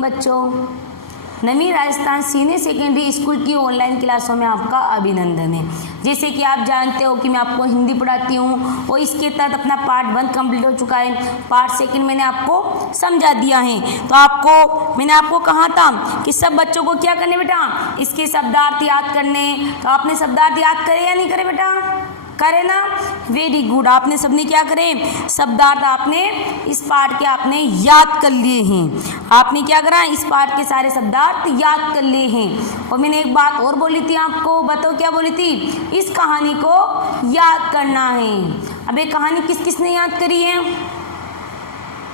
वालेकुम बच्चों। नवी Rajasthan senior secondary school की ऑनलाइन क्लासों में आपका अभिनंदन है। जैसे कि आप जानते हो कि मैं आपको हिंदी पढ़ाती हूँ और इसके तहत अपना पार्ट 1 कंप्लीट हो चुका है। पार्ट 2 मैंने आपको समझा दिया है। तो मैंने आपको कहा था कि सब बच्चों को क्या करने बेटा, इसके शब्दार्थ याद करने। तो आपने शब्दार्थ याद करे या नहीं करे बेटा? करे ना? Very good. आपने सबने क्या करे, शब्दार्थ आपने इस पाठ के आपने याद कर लिए हैं। आपने क्या करा, इस पाठ के सारे शब्दार्थ याद कर लिए हैं। और मैंने एक बात और बोली थी आपको, बताओ क्या बोली थी? इस कहानी को याद करना है। अब ये कहानी किस किसने याद करी है?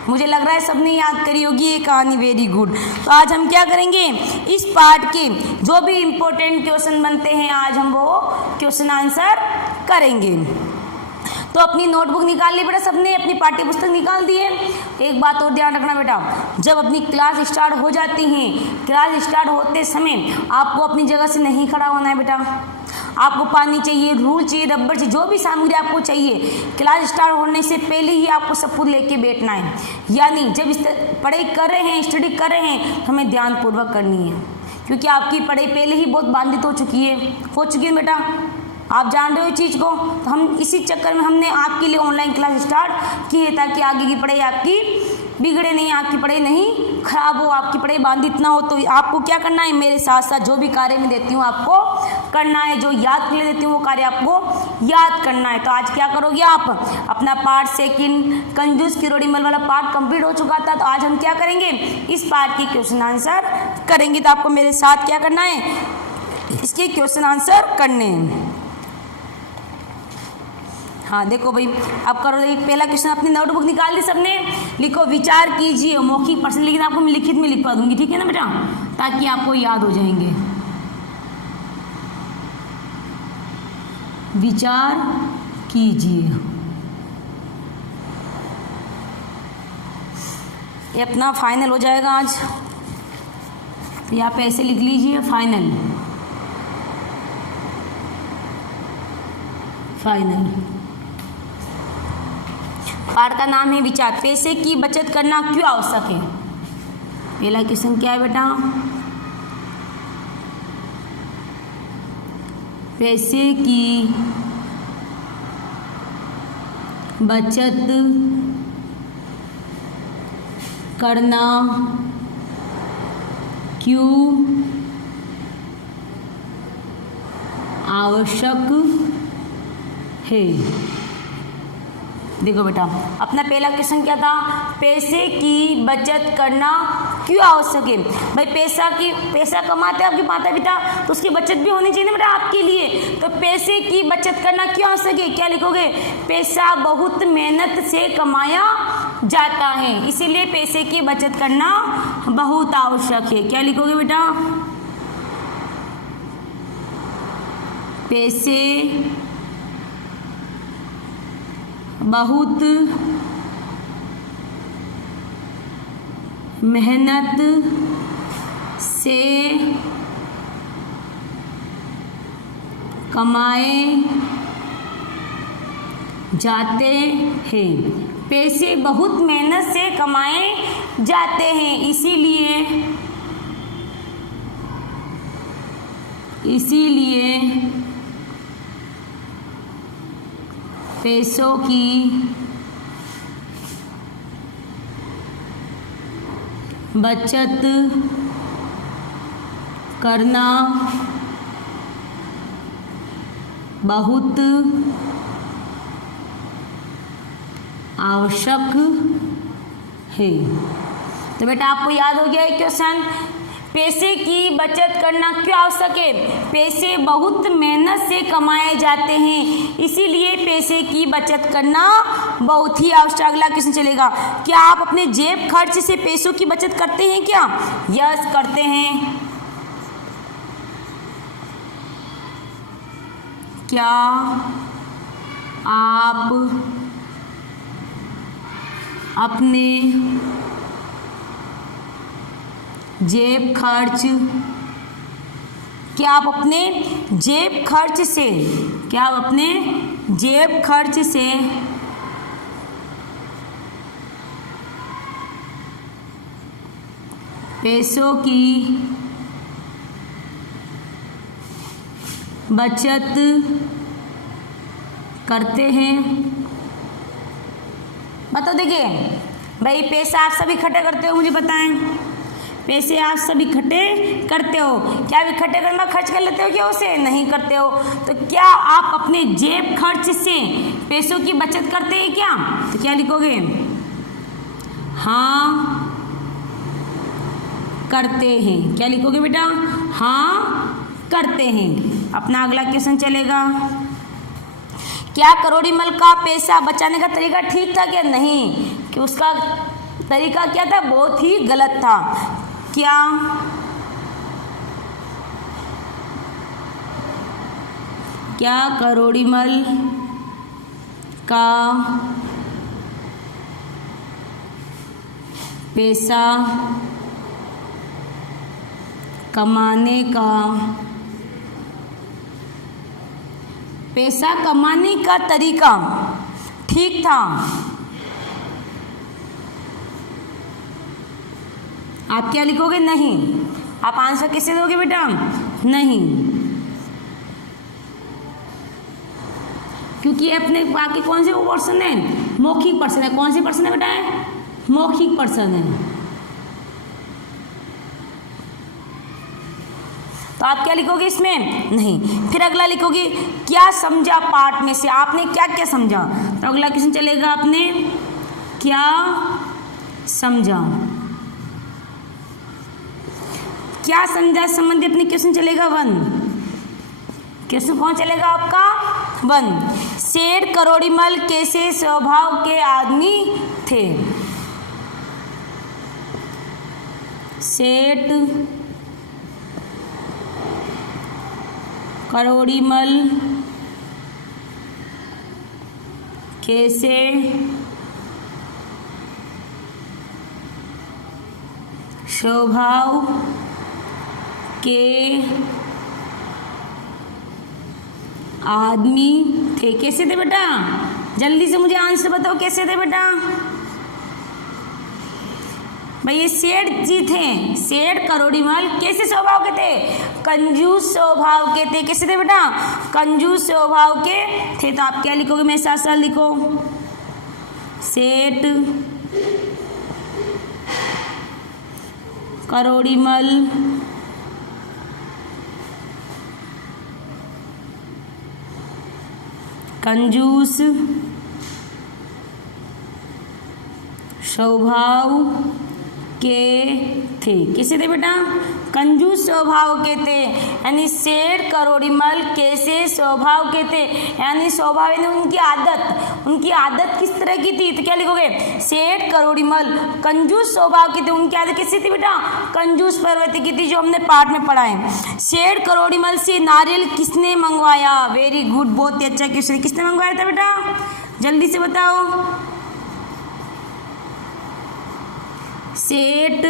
मुझे लग रहा है सबने याद करी होगी ये कहानी। Very good. तो आज हम क्या करेंगे, इस पार्ट के जो भी इम्पोर्टेंट क्वेश्चन बनते हैं आज हम वो क्वेश्चन आंसर करेंगे। तो अपनी नोटबुक निकाल ली बेटा सबने, अपनी पाठ्य पुस्तक निकाल दी है। एक बात और ध्यान रखना बेटा, जब अपनी क्लास स्टार्ट हो जाती है, क्लास स्टार्ट होते समय आपको अपनी जगह से नहीं खड़ा होना है बेटा। आपको पानी चाहिए, रूल चाहिए, रबर चाहिए, जो भी सामग्री आपको चाहिए, क्लास स्टार्ट होने से पहले ही आपको सब कुछ लेके बैठना है। यानी जब पढ़ाई कर रहे हैं, स्टडी कर रहे हैं, तो हमें ध्यानपूर्वक करनी है, क्योंकि आपकी पढ़ाई पहले ही बहुत बाधित हो चुकी है बेटा। आप जान रहे हो इस चीज़ को। तो हम इसी चक्कर में हमने आपके लिए ऑनलाइन क्लास स्टार्ट की है, ताकि आगे की पढ़ाई आपकी बिगड़े नहीं, आपकी पढ़ाई नहीं खराब हो, आपकी पढ़ाई बाधित ना हो। तो आपको क्या करना है, मेरे साथ साथ जो भी कार्य मैं देती हूँ आपको करना है, जो याद के लिए देती हूँ वो कार्य आपको याद करना है। तो आज क्या करोगे आप, अपना पार्ट 2 कंजूस किरोड़ीमल वाला पार्ट कंप्लीट हो चुका था। तो आज हम क्या करेंगे, इस पार्ट की क्वेश्चन आंसर करेंगे। तो आपको मेरे साथ क्या करना है, इसके क्वेश्चन आंसर करने हैं। हाँ देखो भाई, अब करो। पहला क्वेश्चन अपनी नोटबुक निकाल ली सबने, लिखो विचार कीजिए। मौखिक प्रश्न, लेकिन आपको मैं लिखित में लिखवा दूंगी, ठीक है ना बेटा, ताकि आपको याद हो जाएंगे। विचार कीजिए। ये अपना फाइनल हो जाएगा आज। तो यहाँ पे ऐसे लिख लीजिए, फाइनल। पाठ का नाम है विचार। पैसे की बचत करना क्यों आवश्यक है? पहला क्वेश्चन क्या है बेटा, पैसे की बचत करना क्यों आवश्यक है? देखो बेटा, अपना पहला क्वेश्चन क्या था, पैसे की बचत करना क्यों आवश्यक है? भाई पैसा कमाते हैं आपके माता पिता, तो उसकी बचत भी होनी चाहिए ना बेटा आपके लिए। तो पैसे की बचत करना क्यों आवश्यक है, क्या लिखोगे? पैसा बहुत मेहनत से कमाया जाता है, इसीलिए पैसे की बचत करना बहुत आवश्यक है। क्या लिखोगे बेटा? पैसे बहुत मेहनत से कमाए जाते हैं। पैसे बहुत मेहनत से कमाए जाते हैं, इसीलिए पैसों की बचत करना बहुत आवश्यक है। तो बेटा आपको याद हो गया है क्वेश्चन, पैसे की बचत करना क्यों आवश्यक है? पैसे बहुत मेहनत से कमाए जाते हैं, इसीलिए पैसे की बचत करना बहुत ही आवश्यक। अगला क्वेश्चन चलेगा, क्या आप अपने जेब खर्च से पैसों की बचत करते हैं क्या? यस करते हैं। क्या आप अपने जेब खर्च से पैसों की बचत करते हैं। बताओ, देखिए भाई, पैसा आप सब इकट्ठे करते हो, मुझे बताएं। पैसे आप सब इकट्ठे करते हो, क्या आप इकट्ठे करना खर्च कर लेते हो क्या उसे? नहीं करते हो। तो क्या आप अपने जेब खर्च से पैसों की बचत करते हैं क्या? तो क्या लिखोगे? हाँ करते हैं। क्या लिखोगे बेटा? हाँ करते हैं। अपना अगला क्वेश्चन चलेगा। क्या करोड़ीमल का पैसा बचाने का तरीका ठीक था क्या? नहीं, कि उसका तरीका क्या था? बहुत ही गलत था। क्या करोड़ीमल का पैसा कमाने का तरीका ठीक था? आप क्या लिखोगे? नहीं। आप आंसर किससे दोगे बेटा? नहीं, क्योंकि अपने बाकी कौन से वो पर्सन है? मौखिक पर्सन है। कौन से पर्सन है बेटा? मौखिक पर्सन है। तो आप क्या लिखोगे इसमें? नहीं। फिर अगला लिखोगे क्या समझा पाठ में से, आपने क्या क्या समझा। तो अगला क्वेश्चन चलेगा, आपने क्या समझा। क्या समझा संबंधी अपने क्वेश्चन चलेगा 1। क्वेश्चन कौन चलेगा आपका? 1। सेठ करोड़ीमल कैसे स्वभाव के आदमी थे? सेठ करोड़ीमल कैसे स्वभाव के आदमी थे? कैसे थे बेटा? जल्दी से मुझे आंसर बताओ, कैसे थे बेटा? भाई ये सेठ जी थे। सेठ करोड़ीमल कैसे स्वभाव के थे? कंजूस स्वभाव के थे। कैसे थे बेटा? कंजूस स्वभाव के थे। तो आप क्या लिखोगे? मैं साथ साथ लिखो। सेठ करोड़ीमल कंजूस स्वभाव के थे। कैसे थे बेटा? कंजूस स्वभाव के थे। यानी सेठ करोड़ीमल कैसे स्वभाव के थे, यानी स्वभाव यानी उनकी आदत किस तरह की थी? तो क्या लिखोगे? सेठ करोड़ीमल कंजूस स्वभाव के थे। उनकी आदत कैसी थी बेटा? कंजूस प्रवृत्ति की थी, जो हमने पाठ में पढ़ा है। सेठ करोड़ीमल से नारियल किसने मंगवाया? वेरी गुड, बहुत ही अच्छा क्वेश्चन। किसने मंगवाया था बेटा? जल्दी से बताओ। सेठ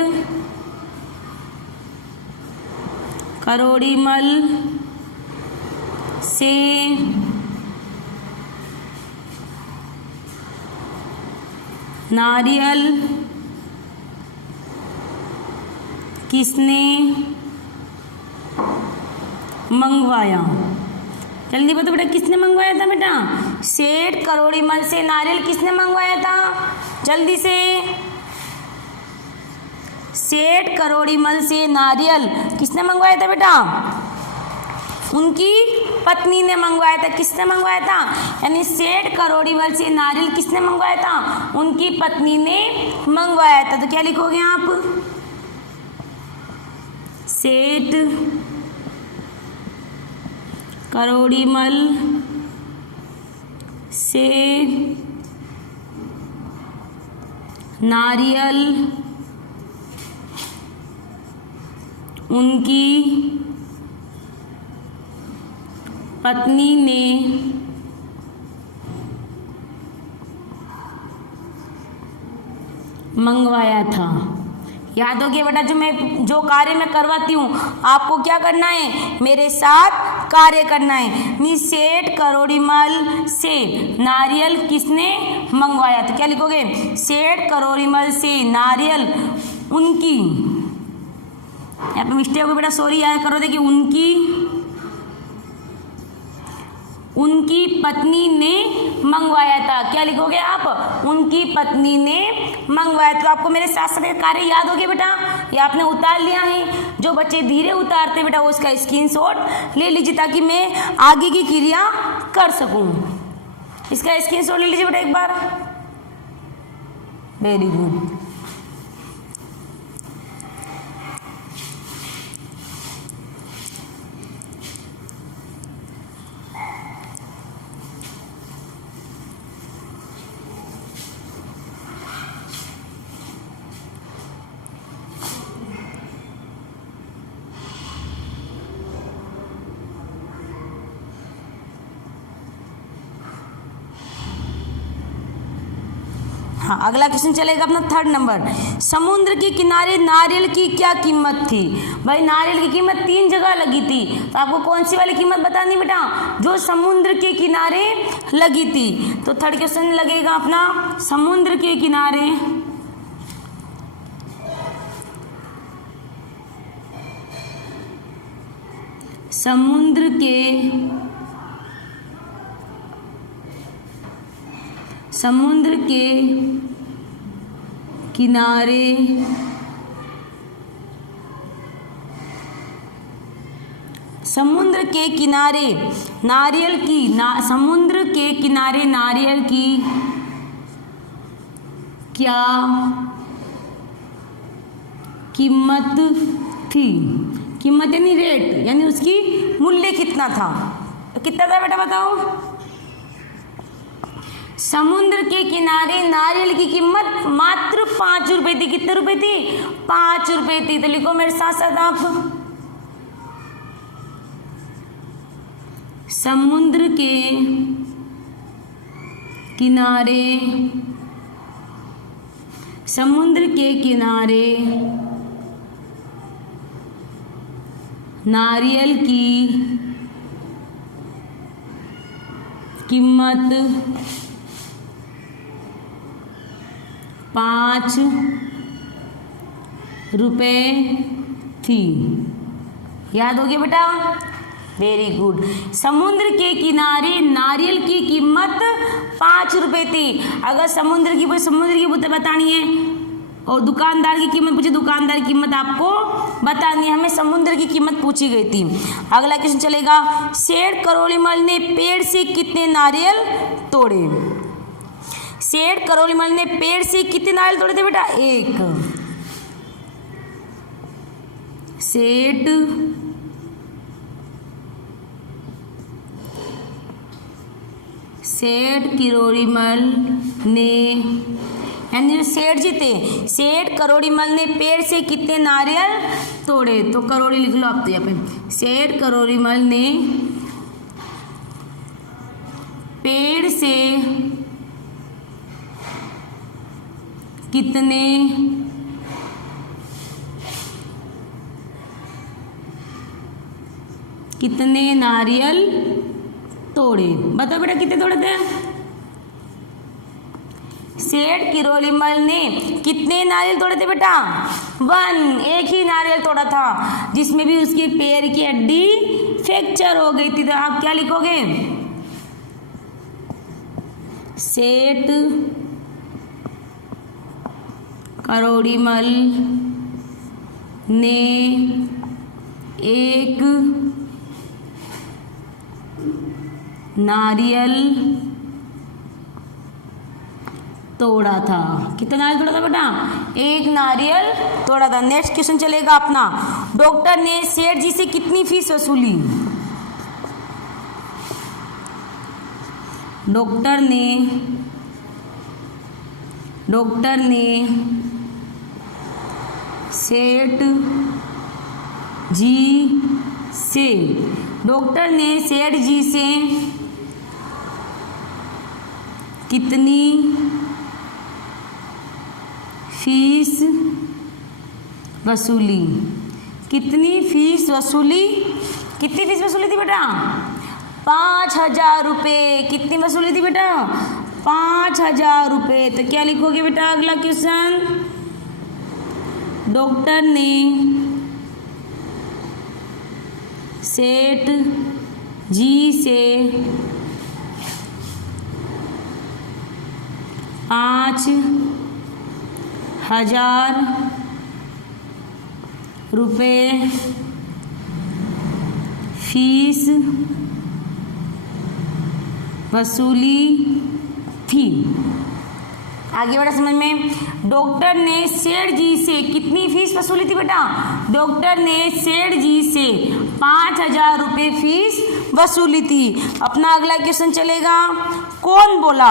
करोड़ीमल से नारियल किसने मंगवाया? जल्दी बताओ बेटा, किसने मंगवाया था बेटा? सेठ करोड़ीमल से नारियल किसने मंगवाया था? जल्दी से। सेठ करोड़ीमल से नारियल किसने मंगवाया था बेटा? उनकी पत्नी ने मंगवाया था। किसने मंगवाया था? यानी सेठ करोड़ीमल से नारियल किसने मंगवाया था? उनकी पत्नी ने मंगवाया था। तो क्या लिखोगे आप? सेठ करोड़ीमल से नारियल उनकी पत्नी ने मंगवाया था। याद हो गया बेटा? जो कार्य मैं करवाती हूँ आपको क्या करना है? मेरे साथ कार्य करना है। सेठ करोड़ीमल से नारियल किसने मंगवाया? तो क्या लिखोगे? सेठ करोड़ीमल से नारियल उनकी यहाँ पे मिस्टेक हो गई बेटा, सॉरी, यहाँ करो। देखिए उनकी पत्नी ने मंगवाया था। क्या लिखोगे आप? उनकी पत्नी ने मंगवाया। तो आपको मेरे साथ साथ कार्य याद हो गया बेटा, ये आपने उतार लिया है। जो बच्चे धीरे उतारते बेटा वो इसका स्क्रीनशॉट ले लीजिए ताकि मैं आगे की क्रिया कर सकूं। इसका स्क्रीनशॉट ले लीजिए बेटा एक बार। Very good. हाँ, अगला क्वेश्चन चलेगा अपना 3rd नंबर। समुद्र के किनारे नारियल की क्या कीमत थी? भाई नारियल की कीमत 3 जगह लगी थी, तो आपको कौन सी वाली कीमत बतानी बेटा? जो समुद्र के किनारे लगी थी। तो 3rd क्वेश्चन लगेगा अपना समुद्र के किनारे समुद्र के किनारे नारियल की समुद्र के किनारे नारियल की क्या कीमत थी? कीमत यानी रेट, यानी उसकी मूल्य कितना था? तो कितना था बेटा बताओ? समुद्र के किनारे नारियल की कीमत मात्र 5 रुपए थी। कितने रुपए थी? 5 रुपए थी। तो लिखो मेरे साथ साथ आप, समुद्र के किनारे नारियल की कीमत 5 रुपए थी। याद हो गया बेटा? Very good. समुद्र के किनारे नारियल की कीमत 5 रुपए थी। अगर समुद्र की बतानी है और दुकानदार की कीमत पूछे, दुकानदार की कीमत आपको बतानी है। हमें समुद्र की कीमत पूछी गई थी। अगला क्वेश्चन चलेगा, सेठ करोड़ीमल ने पेड़ से कितने नारियल तोड़े? सेठ करोड़ीमल ने पेड़ से कितने नारियल तोड़े थे बेटा? 1। सेठ करोड़ीमल ने, यानी जो सेठ जी थे, सेठ करोड़ीमल ने पेड़ से कितने नारियल तोड़े? तो करोड़ी लिख लो आप तो यहाँ पे। सेठ करोड़ीमल ने पेड़ से कितने नारियल तोड़े? बताओ बेटा कितने तोड़े थे? सेठ करोड़ीमल ने कितने नारियल तोड़े थे बेटा? 1। एक ही नारियल तोड़ा था, जिसमें भी उसके पैर की हड्डी फ्रैक्चर हो गई थी। तो आप क्या लिखोगे? सेठ करोड़ीमल ने एक नारियल तोड़ा था। कितना नारियल तोड़ा था बेटा? 1 नारियल तोड़ा था। नेक्स्ट क्वेश्चन चलेगा अपना, डॉक्टर ने सेठ जी से कितनी फीस वसूली? डॉक्टर ने सेठ जी से कितनी फीस वसूली? कितनी फीस वसूली थी बेटा? 5,000 रुपये। कितनी वसूली थी बेटा? 5,000 रुपये। तो क्या लिखोगे बेटा? अगला क्वेश्चन, डॉक्टर ने सेठ जी से 5,000 रुपये फीस वसूली थी। आगे बढ़ा समझ में। डॉक्टर ने सेठ जी से कितनी फीस वसूली थी बेटा? डॉक्टर ने सेठ जी से 5,000 रुपये फीस वसूली थी। अपना अगला क्वेश्चन चलेगा, कौन बोला,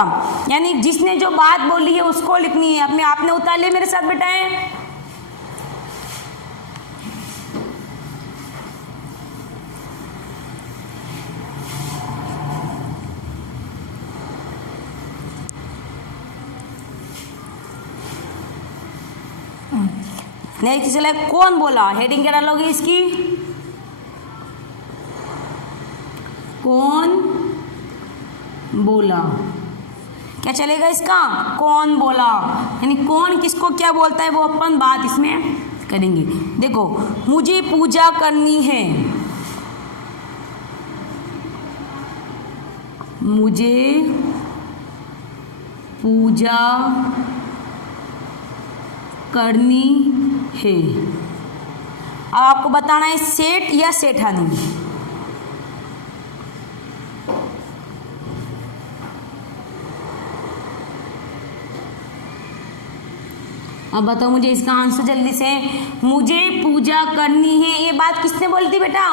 यानी जिसने जो बात बोली है उसको लिखनी है। अपने आपने उतार लिया मेरे साथ बेटाएं। नेक्स्ट चला, कौन बोला, हेडिंग क्या डालोगे इसकी? कौन बोला, क्या चलेगा इसका? कौन बोला, यानी कौन किसको क्या बोलता है वो अपन बात इसमें करेंगे। देखो, मुझे पूजा करनी है, मुझे पूजा करनी है। अब आपको बताना है सेठ या सेठानी। अब बताओ मुझे इसका आंसर जल्दी से। मुझे पूजा करनी है, ये बात किसने बोली थी बेटा?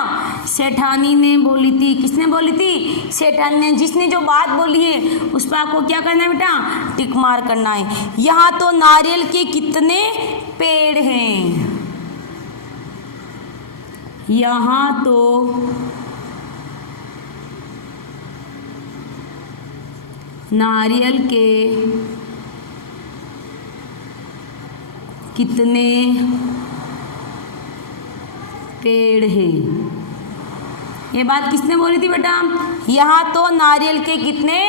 सेठानी ने बोली थी। किसने बोली थी? सेठानी ने। जिसने जो बात बोली है उस पर आपको क्या करना है बेटा? टिक मार करना है। यहाँ तो नारियल के कितने पेड़ हैं? यहाँ तो नारियल के कितने पेड़ हैं? ये बात किसने बोली थी बेटा? यहाँ तो नारियल के कितने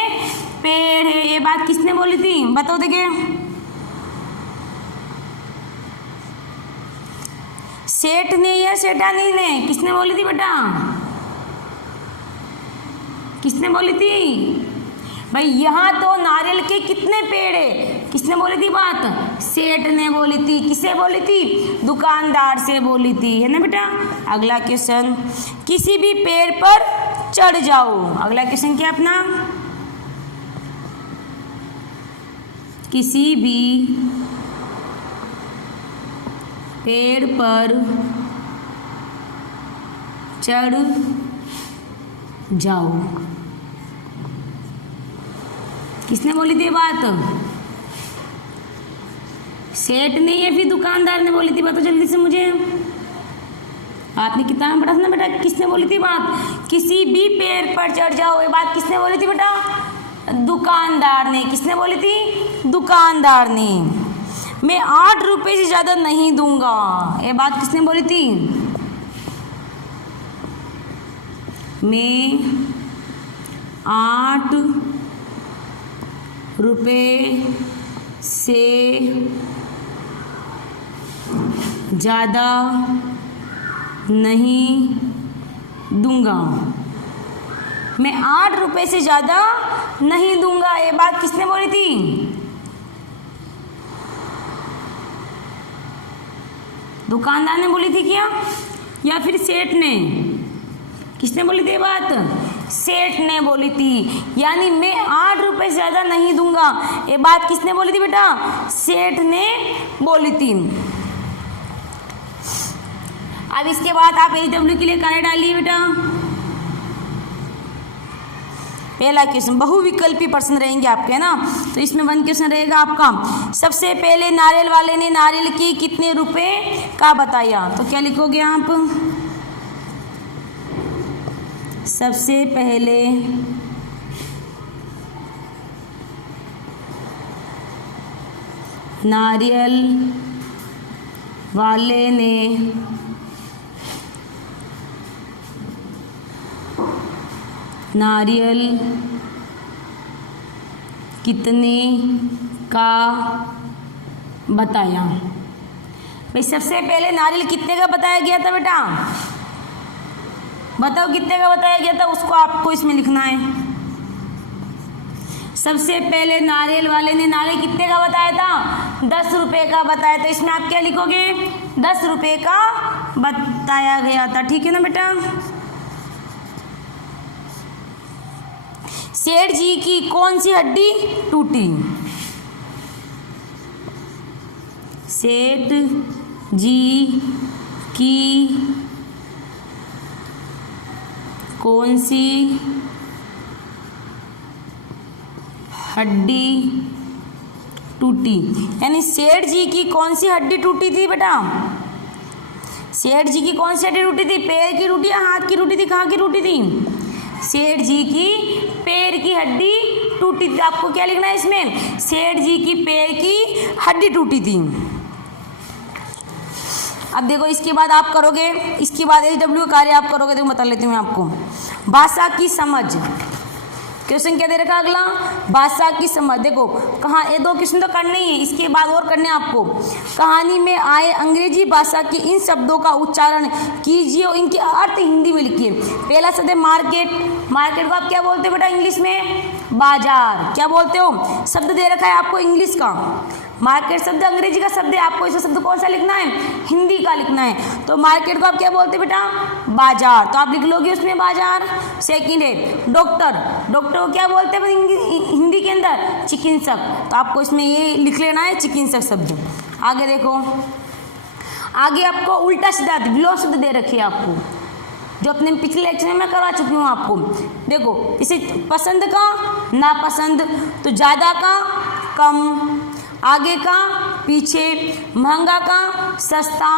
पेड़ हैं, ये बात किसने बोली थी? बताओ देखिए। सेठ ने या सेठानी ने? किसने बोली थी बेटा? किसने बोली थी भाई? यहाँ तो नारियल के कितने पेड़ है, किसने बोली थी बात? सेठ ने बोली थी। किससे बोली थी? दुकानदार से बोली थी, है ना बेटा। अगला क्वेश्चन, किसी भी पेड़ पर चढ़ जाओ। अगला क्वेश्चन क्या अपना? किसी भी पेड़ पर चढ़ जाओ। किसने बोली थी बात? सेठ ने या फिर दुकानदार ने बोली थी? बताओ जल्दी से मुझे। आपने किताब में पढ़ा था ना बेटा, किसने बोली थी बात? किसी भी पेड़ पर चढ़ जाओ, ये बात किसने बोली थी बेटा? दुकानदार ने। किसने बोली थी? दुकानदार ने। मैं 8 रुपए से ज्यादा नहीं दूंगा, ये बात किसने बोली थी? मैं 8 रुपए से ज़्यादा नहीं दूंगा। मैं 8 रुपए से ज़्यादा नहीं दूंगा, ये बात किसने बोली थी? दुकानदार ने बोली थी क्या, या फिर सेठ ने? किसने बोली थी बात? सेठ ने बोली थी। यानी मैं 8 रुपए से ज़्यादा नहीं दूंगा, ये बात किसने बोली थी बेटा? सेठ ने बोली थी। अब इसके बाद आप HW के लिए कार्य डालिए बेटा। पहला क्वेश्चन बहुविकल्पी प्रश्न रहेंगे आपके, है ना। तो इसमें 1 क्वेश्चन रहेगा आपका, सबसे पहले नारियल वाले ने नारियल की कितने रुपए का बताया। तो क्या लिखोगे आप? सबसे पहले नारियल वाले ने नारियल कितने का बताया। भाई सबसे पहले नारियल कितने का बताया गया था बेटा? बताओ कितने का बताया गया था, उसको आपको इसमें लिखना है। सबसे पहले नारियल वाले ने नारियल कितने का बताया था, 10 रुपये का बताया था। इसमें आप क्या लिखोगे, 10 रुपये का बताया गया था, ठीक है ना बेटा। सेठ जी की कौन सी हड्डी टूटी, सेठ जी की कौन सी हड्डी टूटी, यानी सेठ जी की कौन सी हड्डी टूटी थी बेटा, सेठ जी की कौन सी हड्डी टूटी थी, पैर की टूटी या हाथ की टूटी थी, कहाँ की टूटी थी, सेठ जी की पैर की हड्डी टूटी थी। आपको क्या लिखना है इसमें, सेठ जी की पैर की हड्डी टूटी थी। अब देखो इसके बाद आप करोगे, इसके बाद HW कार्य आप करोगे, तो बता लेती हूँ मैं आपको। भाषा की समझ, क्वेश्चन क्या दे रखा अगला, भाषा की समझ। देखो कहाँ, ये 2 क्वेश्चन तो करने ही है, इसके बाद और करने आपको। कहानी में आए अंग्रेजी भाषा के इन शब्दों का उच्चारण कीजिए और इनके अर्थ हिंदी में लिखिए। पहला शब्द है मार्केट, मार्केट को आप क्या बोलते हो बेटा इंग्लिश में, बाजार। क्या बोलते हो, शब्द दे रखा है आपको इंग्लिश का, मार्केट शब्द अंग्रेजी का शब्द है, आपको इस शब्द कौन सा लिखना है, हिंदी का लिखना है। तो मार्केट को आप क्या बोलते हैं बेटा, बाजार, तो आप लिख लोगे उसमें बाजार। सेकंड है डॉक्टर, डॉक्टर को क्या बोलते हैं हिंदी के अंदर, चिकित्सक, तो आपको इसमें ये लिख लेना है चिकित्सक शब्द। आगे देखो, आगे आपको उल्टा सीधा विलोम शब्द दे रखे हैं आपको, जो अपने पिछले लेक्चर में मैं करवा चुकी हूँ आपको। देखो इसे पसंद का नापसंद, तो ज़्यादा का कम, आगे का पीछे, महंगा का सस्ता,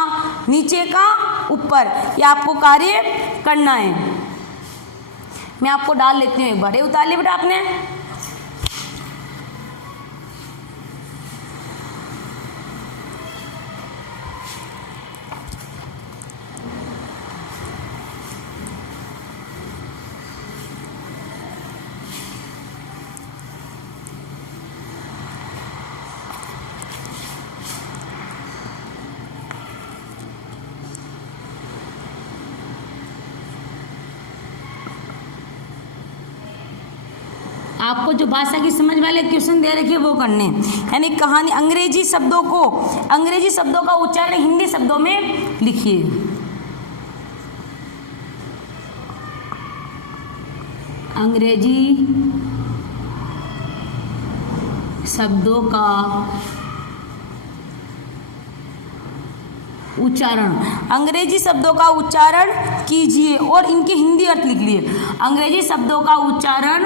नीचे का ऊपर, ये आपको कार्य करना है। मैं आपको डाल लेती हूँ एक बार, ये उतार लिया बेटा आपने। आपको जो भाषा की समझ वाले क्वेश्चन दे रखे वो करने, यानी कहानी अंग्रेजी शब्दों को, अंग्रेजी शब्दों का उच्चारण हिंदी शब्दों में लिखिए। अंग्रेजी शब्दों का उच्चारण, अंग्रेजी शब्दों का उच्चारण कीजिए और इनके हिंदी अर्थ लिख लिए। अंग्रेजी शब्दों का उच्चारण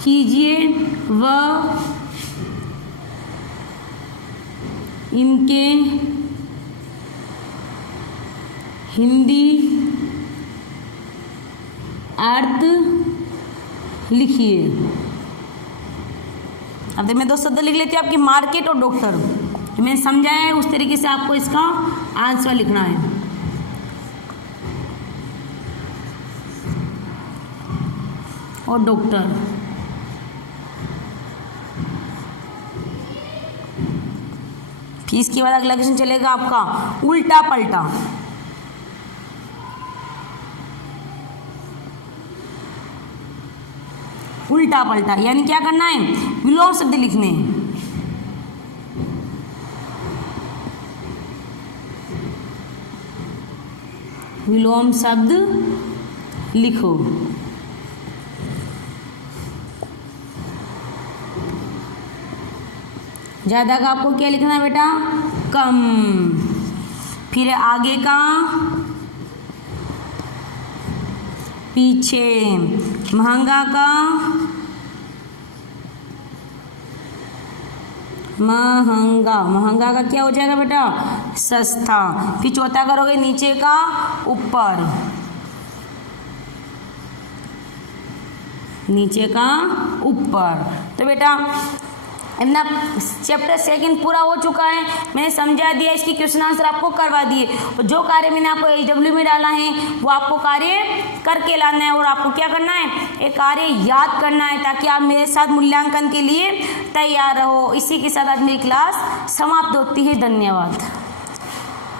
कीजिए व इनके हिंदी अर्थ लिखिए। अब मैं 2 शब्द लिख लेती हूँ आपकी, मार्केट और डॉक्टर, जो मैंने समझाया है उस तरीके से आपको इसका आंसर लिखना है। और डॉक्टर, फिर इसके बाद अगला क्वेश्चन चलेगा आपका उल्टा पलटा। उल्टा पलटा यानी क्या करना है, विलोम शब्द लिखने हैं। विलोम शब्द लिखो। ज़्यादा का आपको क्या लिखना है बेटा, कम, फिर आगे का पीछे, महंगा का महंगा, महंगा का क्या हो जाएगा बेटा, सस्ता, फिर चौथा करोगे नीचे का ऊपर, नीचे का ऊपर। तो बेटा अपना चैप्टर 2 पूरा हो चुका है, मैंने समझा दिया, इसकी क्वेश्चन आंसर आपको करवा दिए। और जो कार्य मैंने आपको HW में डाला है वो आपको कार्य करके लाना है और आपको क्या करना है, ये कार्य याद करना है, ताकि आप मेरे साथ मूल्यांकन के लिए तैयार रहो। इसी के साथ आज मेरी क्लास समाप्त होती है। धन्यवाद।